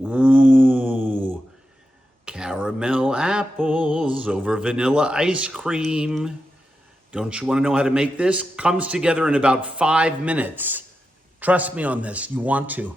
Ooh, caramel apples over vanilla ice cream. Don't you want to know how to make this? Comes together in about 5 minutes. Trust me on this, you want to.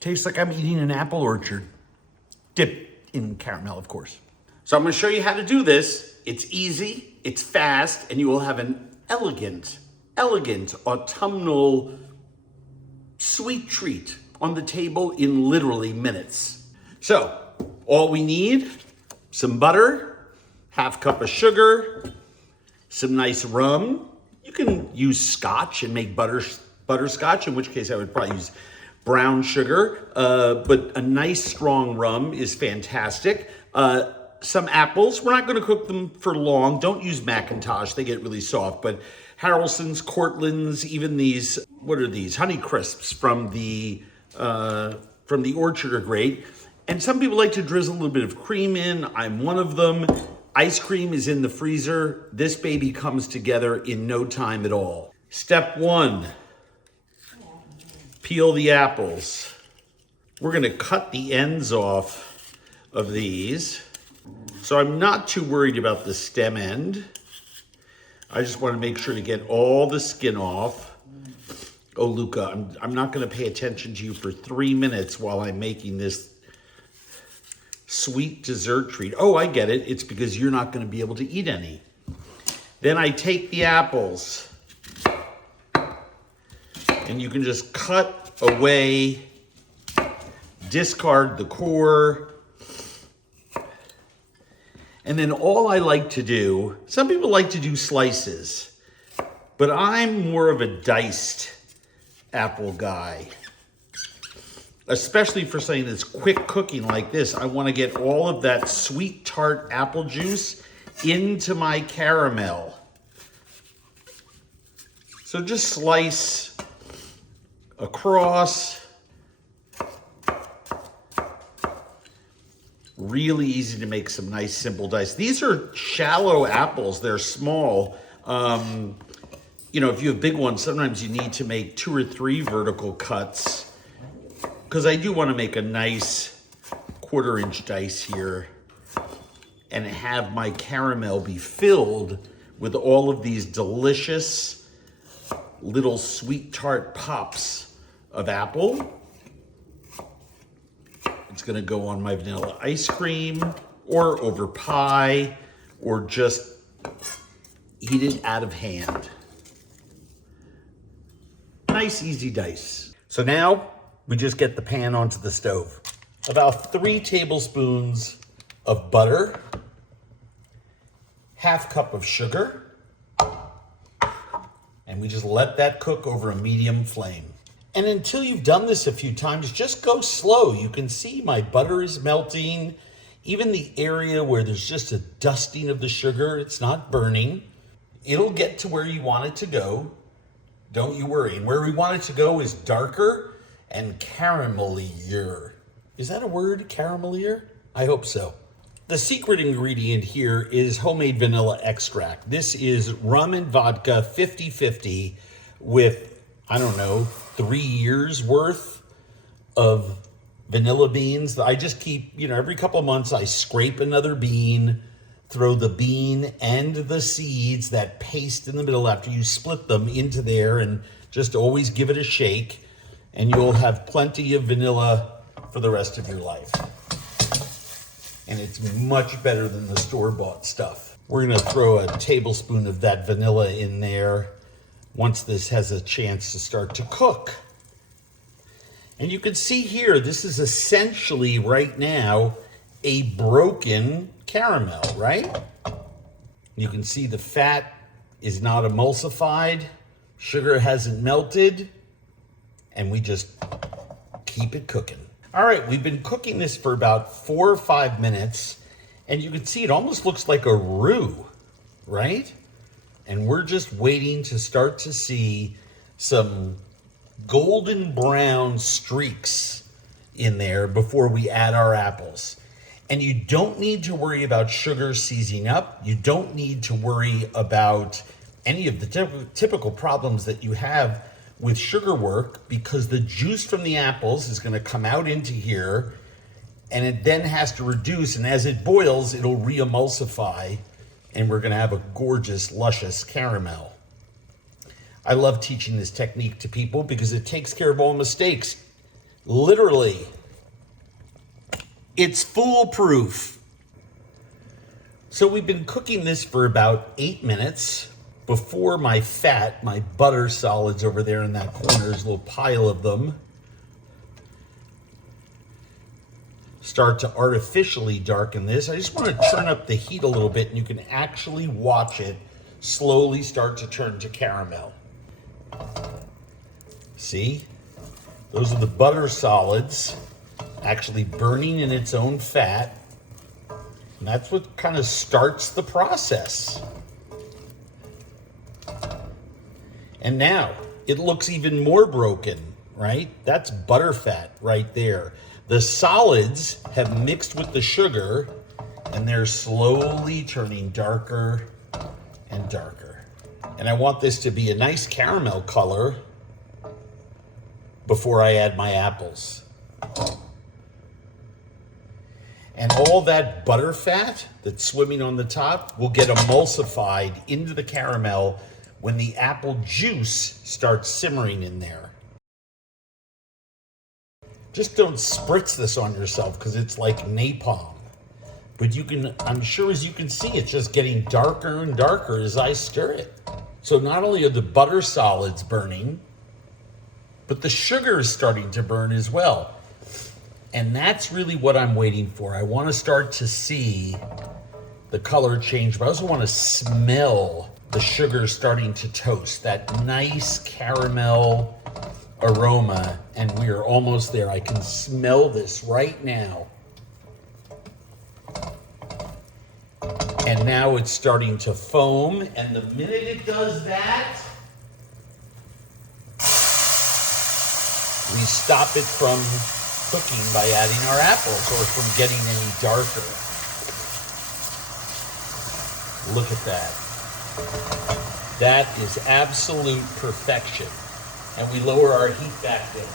Tastes like I'm eating an apple orchard. Dipped in caramel, of course. So I'm going to show you how to do this. It's easy, it's fast, and you will have an elegant autumnal sweet treat on the table in literally minutes. So all we need, some butter, half cup of sugar, some nice rum. You can use scotch and make butterscotch, in which case I would probably use brown sugar, but a nice strong rum is fantastic. Some apples, we're not gonna cook them for long. Don't use Macintosh, they get really soft, but Haraldson's, Cortland's, even these, what are these? Honey Crisps from the orchard are great. And some people like to drizzle a little bit of cream in. I'm one of them. Ice cream is in the freezer. This baby comes together in no time at all. Step one, peel the apples. We're gonna cut the ends off of these. So I'm not too worried about the stem end. I just want to make sure to get all the skin off. Oh, Luca, I'm not going to pay attention to you for 3 minutes while I'm making this sweet dessert treat. Oh, I get it. It's because you're not going to be able to eat any. Then I take the apples and you can just cut away, discard the core. And then all I like to do, some people like to do slices, but I'm more of a diced apple guy. Especially for something that's quick cooking like this. I want to get all of that sweet tart apple juice into my caramel. So just slice across. Really easy to make some nice simple dice. These are shallow apples, they're small. You know, if you have big ones, sometimes you need to make 2 or 3 vertical cuts, because I do want to make a nice 1/4 inch dice here and have my caramel be filled with all of these delicious little sweet tart pops of apple. It's gonna go on my vanilla ice cream or over pie or just eat it out of hand. Nice, easy dice. So now we just get the pan onto the stove. About 3 tablespoons of butter, half cup of sugar, and we just let that cook over a medium flame. And until you've done this a few times, just go slow. You can see my butter is melting. Even the area where there's just a dusting of the sugar, it's not burning. It'll get to where you want it to go. Don't you worry. And where we want it to go is darker and caramelier. Is that a word, caramelier? I hope so. The secret ingredient here is homemade vanilla extract. This is rum and vodka 50-50 with, I don't know, 3 years worth of vanilla beans. I just keep, every couple of months I scrape another bean, throw the bean and the seeds, that paste in the middle after you split them, into there, and just always give it a shake, and you'll have plenty of vanilla for the rest of your life. And it's much better than the store-bought stuff. We're gonna throw a tablespoon of that vanilla in there once this has a chance to start to cook. And you can see here, this is essentially right now a broken caramel, right? You can see the fat is not emulsified, sugar hasn't melted, and we just keep it cooking. All right, we've been cooking this for about 4 or 5 minutes, and you can see it almost looks like a roux, right? And we're just waiting to start to see some golden brown streaks in there before we add our apples. And you don't need to worry about sugar seizing up. You don't need to worry about any of the typical problems that you have with sugar work because the juice from the apples is going to come out into here, and it then has to reduce, and as it boils, it'll re-emulsify, and we're going to have a gorgeous, luscious caramel. I love teaching this technique to people because it takes care of all mistakes. Literally, it's foolproof. So we've been cooking this for about 8 minutes before my fat, my butter solids over there in that corner, there's a little pile of them, start to artificially darken this. I just want to turn up the heat a little bit, and you can actually watch it slowly start to turn to caramel. See? Those are the butter solids actually burning in its own fat. And that's what kind of starts the process. And now it looks even more broken, right? That's butter fat right there. The solids have mixed with the sugar, and they're slowly turning darker and darker. And I want this to be a nice caramel color before I add my apples. And all that butter fat that's swimming on the top will get emulsified into the caramel when the apple juice starts simmering in there. Just don't spritz this on yourself because it's like napalm. But you can, I'm sure as you can see, it's just getting darker and darker as I stir it. So not only are the butter solids burning, but the sugar is starting to burn as well. And that's really what I'm waiting for. I want to start to see the color change, but I also want to smell the sugar starting to toast, that nice caramel aroma, and we are almost there. I can smell this right now. And now it's starting to foam, and the minute it does that, we stop it from cooking by adding our apples or from getting any darker. Look at that. That is absolute perfection. And we lower our heat back down.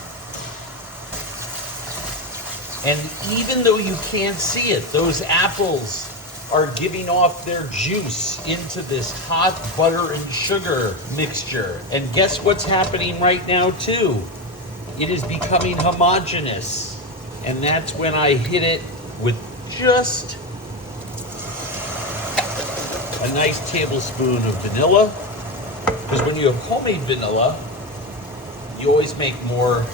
And even though you can't see it, those apples are giving off their juice into this hot butter and sugar mixture. And guess what's happening right now too? It is becoming homogeneous. And that's when I hit it with just a nice tablespoon of vanilla. Because when you have homemade vanilla, you always make more,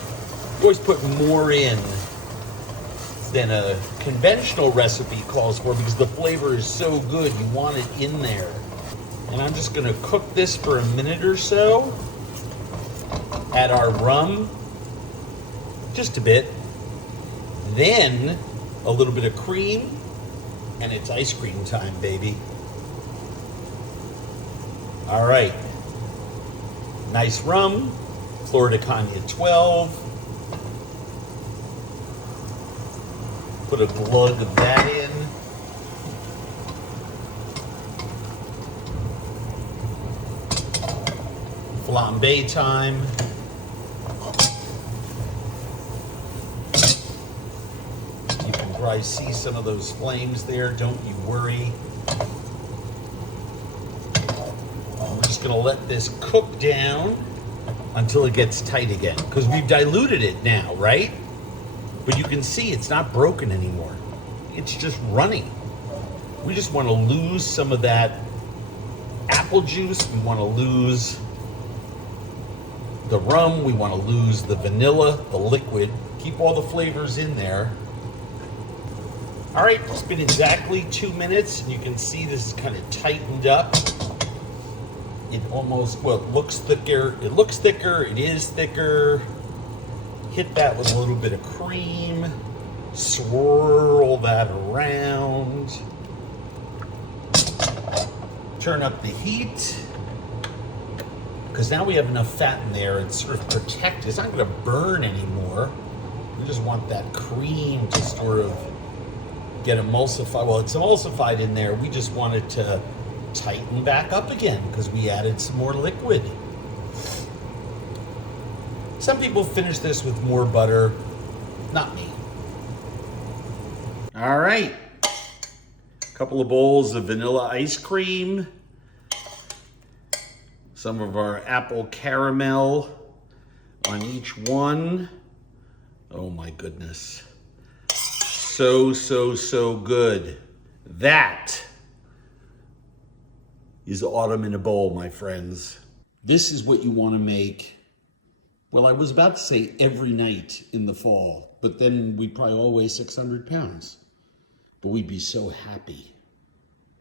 you always put more in than a conventional recipe calls for because the flavor is so good, you want it in there. And I'm just gonna cook this for a minute or so. Add our rum, just a bit. Then a little bit of cream, and it's ice cream time, baby. All right, nice rum, Florida Cognac 12. Put a glug of that in. Flambé time. You can probably see some of those flames there, don't you worry. We're just gonna let this cook down until it gets tight again, because we've diluted it now, right? But you can see it's not broken anymore. It's just running. We just want to lose some of that apple juice. We want to lose the rum. We want to lose the vanilla, the liquid. Keep all the flavors in there. All right, it's been exactly 2 minutes, and you can see this is kind of tightened up. It almost, well, it looks thicker. It looks thicker. It is thicker. Hit that with a little bit of cream, swirl that around, turn up the heat, because now we have enough fat in there, it's sort of protected. It's not going to burn anymore. We just want that cream to sort of get emulsified. Well, it's emulsified in there. We just want it to tighten back up again because we added some more liquid. Some people finish this with more butter, not me. All right, a couple of bowls of vanilla ice cream, some of our apple caramel on each one. Oh my goodness. So, so, so good. That is autumn in a bowl, my friends. This is what you want to make. Well, I was about to say every night in the fall, but then we'd probably all weigh 600 pounds. But we'd be so happy.